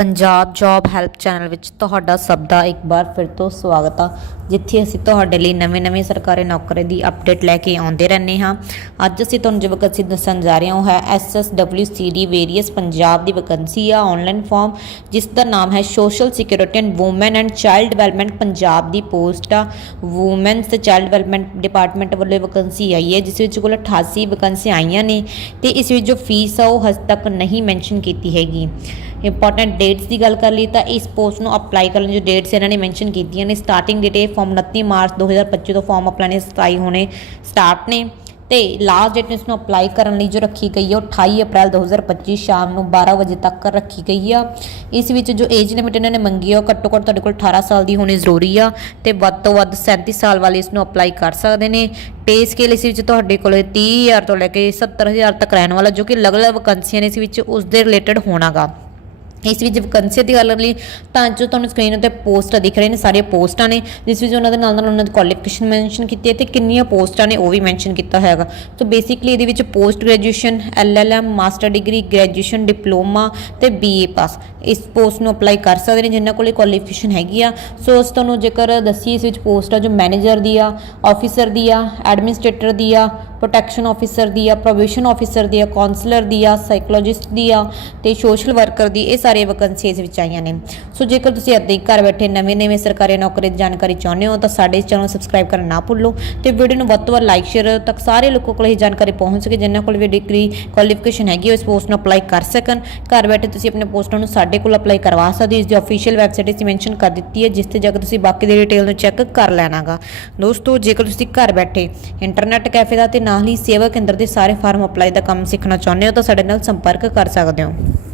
Punjab job help channel ਵਿੱਚ ਤੁਹਾਡਾ ਸਭ ਦਾ ਇੱਕ ਵਾਰ ਫਿਰ ਤੋਂ ਸਵਾਗਤ ਆ ਜਿੱਥੇ ਅਸੀਂ ਤੁਹਾਡੇ ਲਈ ਨਵੇਂ-ਨਵੇਂ ਸਰਕਾਰੀ ਨੌਕਰੀ ਦੀ ਅਪਡੇਟ ਲੈ ਕੇ ਆਉਂਦੇ ਰਹਿੰਦੇ ਹਾਂ ਅੱਜ ਅਸੀਂ ਤੁਹਾਨੂੰ ਜੋ ਵੈਕੈਂਸੀ ਦੱਸਣ ਜਾ ਰਹੇ ਹਾਂ ਉਹ ਹੈ SSWCD ਵੇਰੀਅਸ ਪੰਜਾਬ ਦੀ ਵੈਕੈਂਸੀ ਆ ਆਨਲਾਈਨ ਫਾਰਮ ਜਿਸ ਦਾ ਨਾਮ ਹੈ social security and women and child development Punjab the post ਆ ਔਮਨਸ ਤੇ ਚਾਈਲਡ ਡਿਵੈਲਪਮੈਂਟ ਡਿਪਾਰਟਮੈਂਟ ਵੱਲੋਂ ਵੈਕੈਂਸੀ ਆਈ ਹੈ ਜਿਸ ਵਿੱਚ ਕੁੱਲ 88 ਵੈਕੈਂਸੀ ਆਈਆਂ ਨੇ ਤੇ ਇਸ ਵਿੱਚ ਜੋ ਫੀਸ ਆ ਉਹ ਹਜ ਤੱਕ ਨਹੀਂ ਮੈਂਸ਼ਨ ਕੀਤੀ ਹੈਗੀ ਇੰਪੋਰਟੈਂਟ ਡੇਟਸ ਦੀ ਗੱਲ ਕਰ ਲਈ ਤਾਂ ਇਸ ਪੋਸਟ ਨੂੰ ਅਪਲਾਈ ਕਰਨ ਜੋ ਡੇਟਸ ਇਹਨਾਂ ਨੇ ਮੈਂਸ਼ਨ ਕੀਤੀਆਂ ਨੇ ਸਟਾਰਟਿੰਗ ਡੇਟ ਇਹ ਫਰਮ 29 ਮਾਰਚ 2025 ਤੋਂ ਫਾਰਮ ਅਪਲਾਈ ਨੇ ਸਟਾਈ ਹੋਣੇ ਸਟਾਰਟ ਨੇ ਤੇ ਲਾਸਟ ਡੇਟ ਇਸ ਨੂੰ ਅਪਲਾਈ ਕਰਨ ਲਈ ਜੋ ਰੱਖੀ ਗਈ ਹੈ 28 ਅਪ੍ਰੈਲ 2025 ਸ਼ਾਮ ਨੂੰ 12 ਵਜੇ ਤੱਕ ਰੱਖੀ ਗਈ ਆ ਇਸ ਵਿੱਚ ਜੋ ਏਜ ਲਿਮਿਟ ਇਹਨਾਂ ਨੇ ਮੰਗੀ ਹੈ ਘੱਟੋ ਘੱਟ ਤੁਹਾਡੇ ਕੋਲ 18 ਸਾਲ ਦੀ ਹੋਣੀ ਜ਼ਰੂਰੀ ਆ ਤੇ ਵੱਧ ਤੋਂ ਵੱਧ 37 ਸਾਲ ਵਾਲੇ ਇਸ ਨੂੰ ਅਪਲਾਈ ਕਰ ਸਕਦੇ ਨੇ ਪੇ ਸਕੇਲ ਇਸ ਵਿੱਚ ਤੁਹਾਡੇ ਕੋਲ 30000 ਤੋਂ ਲੈ ਕੇ 70000 ਤੱਕ ਰਹਿਣ ਵਾਲਾ ਜੋ ਕਿ ਅਲੱਗ-ਅਲੱਗ ਵਕੈਂਸੀਆਂ ਨੇ ਇਸ ਵਿੱਚ ਉਸ ਦੇ ਰਿਲੇਟਡ ਹੋਣਾਗਾ ਇਸ ਵਿੱਚ ਵੈਕੈਂਸੀ ਦੀ ਗੱਲ ਲਈ ਤਾਂ ਜੋ ਤੁਹਾਨੂੰ ਸਕਰੀਨ ਉੱਤੇ ਪੋਸਟ ਦਿਖ ਰਹੇ ਨੇ ਸਾਰੇ ਪੋਸਟਾਂ ਨੇ ਜਿਸ ਵਿੱਚ ਉਹਨਾਂ ਦੇ ਨਾਲ ਨਾਲ ਉਹਨਾਂ ਦੀ ਕੁਆਲੀਫਿਕੇਸ਼ਨ ਮੈਂਸ਼ਨ ਕੀਤੀ ਹੈ ਤੇ ਕਿੰਨੀਆਂ ਪੋਸਟਾਂ ਨੇ ਉਹ ਵੀ ਮੈਂਸ਼ਨ ਕੀਤਾ ਹੈਗਾ ਸੋ ਬੇਸਿਕਲੀ ਇਹਦੇ ਵਿੱਚ post graduation LLM master degree graduation diploma ਤੇ ਬੀਏ ਪਾਸ ਇਸ ਪੋਸਟ ਨੂੰ ਅਪਲਾਈ ਕਰ ਸਕਦੇ ਨੇ ਜਿਨ੍ਹਾਂ ਕੋਲੇ ਕੁਆਲੀਫਿਕੇਸ਼ਨ ਹੈਗੀ ਆ ਸੋ ਉਸ ਤੁਹਾਨੂੰ ਜੇਕਰ ਦੱਸੀ ਇਸ ਵਿੱਚ ਪੋਸਟ ਆ ਜੋ ਮੈਨੇਜਰ ਦੀ ਆ ਆਫੀਸਰ ਦੀ ਆ ਐਡਮਿਨਿਸਟ੍ਰੇਟਰ ਦੀ ਆ ਪ੍ਰੋਟੈਕਸ਼ਨ ਆਫੀਸਰ ਦੀ ਆ ਪ੍ਰੋਵੀਸ਼ਨ ਆਫੀਸਰ ਦੀ ਆ ਕਾਉਂਸਲਰ ਦੀ ਆ ਸਾਈਕੋਲੋਜਿਸਟ ਦੀ ਆ ਤੇ ਸੋਸ਼ਲ ਵਰਕਰ ਦੀ ਇਹ ਸਾਰੇ ਵੈਕੈਂਸੀਜ਼ ਵਿੱਚ ਆਈਆਂ ਨੇ ਸੋ ਜੇਕਰ ਤੁਸੀਂ ਅੱਦੇ ਘਰ ਬੈਠੇ ਨਵੇਂ-ਨਵੇਂ ਸਰਕਾਰੀ ਨੌਕਰੀ ਦੀ ਜਾਣਕਾਰੀ ਚਾਹੁੰਦੇ ਹੋ ਤਾਂ ਸਾਡੇ ਚੈਨਲ ਨੂੰ ਸਬਸਕ੍ਰਾਈਬ ਕਰਨਾ ਨਾ ਭੁੱਲੋ ਤੇ ਵੀਡੀਓ ਨੂੰ ਵੱਧ ਤੋਂ ਵੱਧ ਲਾਈਕ ਸ਼ੇਅਰ ਤੱਕ ਸਾਰੇ ਲੋਕਾਂ ਕੋਲ ਇਹ ਜਾਣਕਾਰੀ ਪਹੁੰਚ ਸਕੇ ਜਿਨ੍ਹਾਂ ਕੋਲ ਵੀ ਡਿਗਰੀ ਕੁਆਲੀਫਿਕੇਸ਼ਨ ਹੈਗੀ ਉਸ ਪੋਸਟ ਨੂੰ ਅਪਲਾਈ ਕਰ ਸਕਣ ਘਰ ਬੈਠੇ ਤੁਸੀਂ ਆਪਣੇ ਪੋਸਟਾਂ ਨੂੰ ਸਾਡੇ ਕੋਲ ਅਪਲਾਈ ਕਰਵਾ ਸਕਦੇ ਇਸ ਦੀ ਅਫੀਸ਼ੀਅਲ ਵੈਬਸਾਈਟ ਇਸ ਮੈਂਸ਼ਨ ਕਰ ਦਿੱਤੀ ਹੈ ਜਿਸ ਤੇ ਜਾ ਕੇ ਤੁਸੀਂ ਬਾਕੀ ਦੀ ਡਿਟੇਲ ਨੂੰ ਚੈੱਕ ਕਰ ਲੈਣਾਗਾ ਦੋਸਤੋ ਜੇਕਰ ਤੁਸੀਂ ਘਰ ਬੈਠੇ ਇੰਟਰਨੈਟ ਕੈਫੇ ਦਾ ਤੇ ਨਾਲ ਹੀ ਸੇਵਾ ਕੇਂਦਰ ਦੇ ਸਾਰੇ ਫਾਰਮ ਅਪਲਾਈ ਦਾ ਕੰਮ ਸਿੱਖਣਾ ਚਾਹੁੰਦੇ ਹੋ ਤਾਂ ਸਾਡੇ ਨਾਲ ਸੰਪਰਕ ਕਰ ਸਕਦੇ ਹੋ